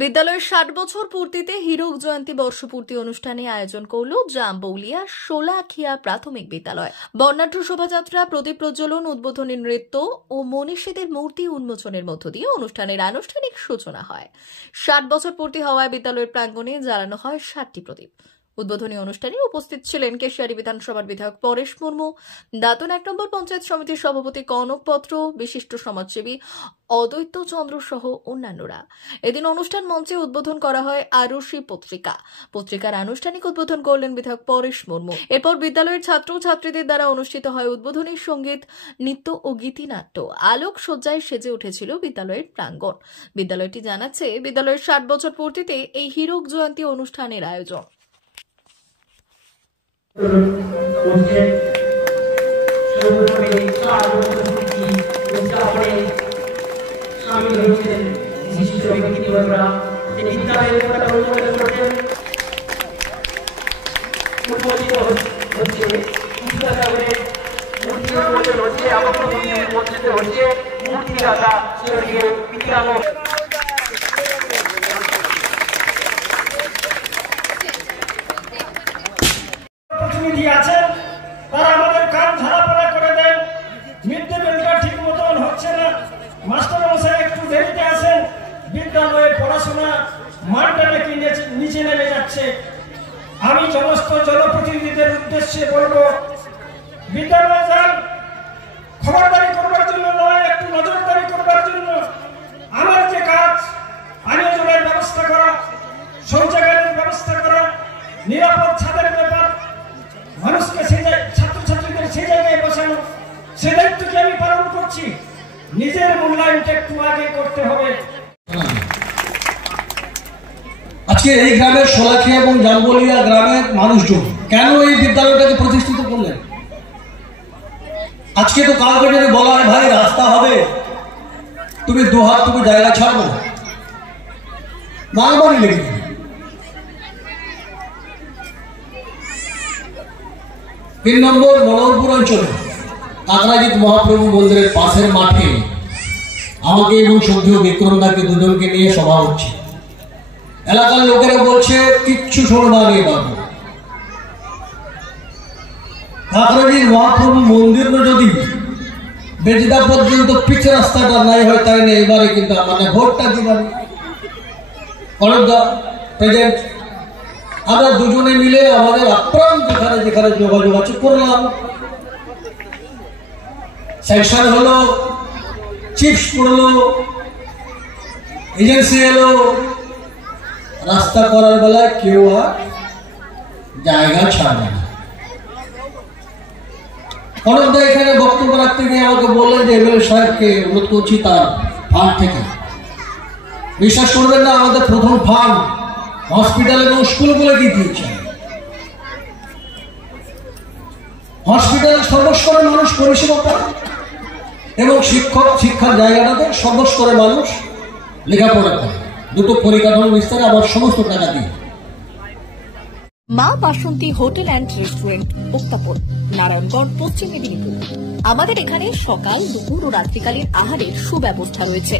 বিদ্যালয়ের ৬০ বছর পূর্তিতে হীরক জয়ন্তী বর্ষপূর্তি অনুষ্ঠানে আয়োজন করল জামবৌলিয়া শোলাখিয়া প্রাথমিক বিদ্যালয়। বর্ণাঢ্য শোভাযাত্রা, প্রদীপ প্রজ্বলন, উদ্বোধনী নৃত্য ও মনীষীদের মূর্তি উন্মোচনের মধ্য দিয়ে অনুষ্ঠানের আনুষ্ঠানিক সূচনা হয়। ৬০ বছর পূর্তি হওয়ায় বিদ্যালয়ের প্রাঙ্গণে জ্বালানো হয় ৬০টি প্রদীপ। উদ্বোধনী অনুষ্ঠানে উপস্থিত ছিলেন কেশিয়ারি বিধানসভার বিধায়ক পরেশ মুর্মু, দাঁতন ১ নম্বর পঞ্চায়েত সমিতির সভাপতি কনক পত্র, বিশিষ্ট সমাজসেবী অদ্বৈত চন্দ্র সহ অন্যান্যরা। এদিন অনুষ্ঠান মঞ্চে উদ্বোধন করা হয় আরুষি পত্রিকার আনুষ্ঠানিক উদ্বোধন করলেন বিধায়ক পরেশ মুর্মু। এরপর বিদ্যালয়ের ছাত্র ছাত্রীদের দ্বারা অনুষ্ঠিত হয় উদ্বোধনী সঙ্গীত, নৃত্য ও গীতিনাট্য। আলোক সজ্জায় সেজে উঠেছিল বিদ্যালয়ের প্রাঙ্গণ। বিদ্যালয়টি জানাচ্ছে, বিদ্যালয়ের ৬০ বছর পূর্তিতে এই হীরক জয়ন্তী অনুষ্ঠানের আয়োজন। প্রতিনিধি আছেন, তারা আমাদের কান ঝাড়াপাড়া করে দেন। মিড ডে মিলটা ঠিক মতন হচ্ছে না, মাস্টার মশাই একটু দেরিতে আসেন, বিদ্যালয়ে পড়াশোনা মানটা নাকি নিচে নেমে যাচ্ছে। আমি সমস্ত জনপ্রতিনিধিদের উদ্দেশ্যে বলবো, বিদ্যালয়ে যান খবরদারি করবার জন্য নয়, একটু নজরদারি করবার জন্য। আমার যে কাজ, পানীয় জলের ব্যবস্থা করা, শৌচাগারের ব্যবস্থা করা, নিরাপদ ছাদের ব্যাপার, মানুষকে ছাত্রছাত্রীদের সেই জায়গায় বসানো, সে দায়িত্বকে আমি পালন করছি। নিজের মূল্যায়নটা একটু আগে করতে হবে। আজকে এই গ্রামের শোলাখিয়া এবং জামবৌলিয়া গ্রামের মানুষজন কেন এই বিদ্যালয়টাকে প্রতিষ্ঠিত করলেন? আজকে তো কাউকে যদি বলা হয় ভাই রাস্তা হবে, তুমি দুহাত তুমি জায়গা ছাড়বো, মারামারি লেগে। ৩ নম্বর মনোহরপুর অঞ্চলে কাকরাজিৎ মহাপ্রভু মন্দিরের পাশের মাঠে আমাকে এবং সন্ধ্যেয় বিক্রমদাকে দুজনকে নিয়ে সভা হচ্ছে। এলাকার লোকেরা বলছে কিচ্ছু শোনো না রে বাবু, কাকরাজিৎ মহাপ্রভু মন্দির যদি বেজিদা পর্যন্ত পিচ রাস্তাটা নাই হয়, তাই না এবারে কিন্তু আমাদের ভোটটা দিবেন প্রেজেন্ট। আমরা দুজনে মিলে আমাদের আপ্রাণ যেখানে যেখানে যোগাযোগ আছে করলাম, স্যাংশন হলো, চিপস পড়লো, এজেন্সি এলো, রাস্তা করার বেলায় কেউ আর জায়গা ছাড়বে না। কনকদা এখানে বক্তব্য রাখতে গিয়ে আমাকে বললেন যে এমএলএ সাহেবকে অনুরোধ করছি তার ফান্ড থেকে। বিশ্বাস করবেন না, আমাদের প্রথম ফান্ড হসপিটাল এবং স্কুলগুলো কি দিয়েছে। হসপিটালে সর্বস্তরের মানুষ পরিষেবা পায় এবং শিক্ষার জায়গাটাতে সর্বস্তরের মানুষ লেখাপড়া করে। দুটো পরিকাঠামো বিস্তারে আবার সমস্ত টাকা দিয়ে। মা বাসন্তী হোটেল অ্যান্ড রেস্টুরেন্ট, উত্তাপন, নারায়ণগড়, পশ্চিম মেদিনীপুর। আমাদের এখানে সকাল, দুপুর ও রাত্রিকালীন আহারের সুব্যবস্থা রয়েছে।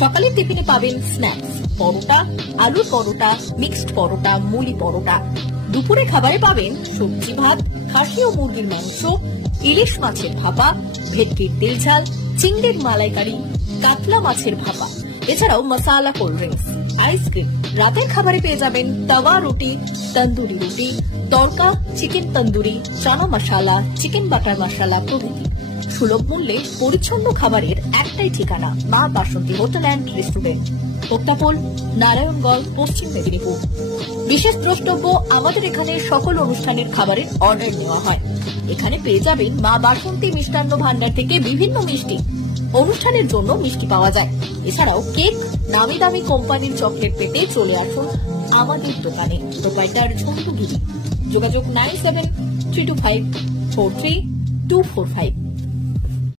সকালের টিফিনে পাবেন স্ন্যাক্স, পরোটা, আলুর পরোটা, মিক্সড পরোটা, মুলি পরোটা। দুপুরে খাবারে পাবেন সবজি ভাত, খাসি ও মুরগির মাংস, ইলিশ মাছের ভাপা, ভেটকির তেল ঝাল, চিংড়ির মালাইকারি, কাতলা মাছের ভাপা, এছাড়াও মশালা কোল্ড ড্রিঙ্কস, আইসক্রিম। রাতের খাবারে পেয়ে যাবেন তাওয়া রুটি, তন্দুরি রুটি, তড়কা, চিকেন তন্দুরি, চানা মশালা, চিকেন বাটার মশালা প্রভৃতি। সুলভ মূল্যে পরিচ্ছন্ন খাবারের একটাই ঠিকানা, মা বাসন্তী হোটেল অ্যান্ড রেস্টুরেন্ট, উত্তাপন, নারায়ণগড়, পশ্চিম মেদিনীপুর। বিশেষ দ্রষ্টব্য, আমাদের এখানে সকল অনুষ্ঠানের খাবারের অর্ডার নেওয়া হয়। এখানে পেয়ে যাবেন মা বাসন্তী মিষ্টান্ন ভান্ডার থেকে বিভিন্ন মিষ্টি। অনুষ্ঠানের জন্য মিষ্টি পাওয়া যায়। এছাড়াও কেক, নামি দামি কোম্পানির চকলেট পেতে চলে আসুন আমাদের দোকানে। প্রোপাইটার ঝন্টু গিরি। যোগাযোগ 9732543245।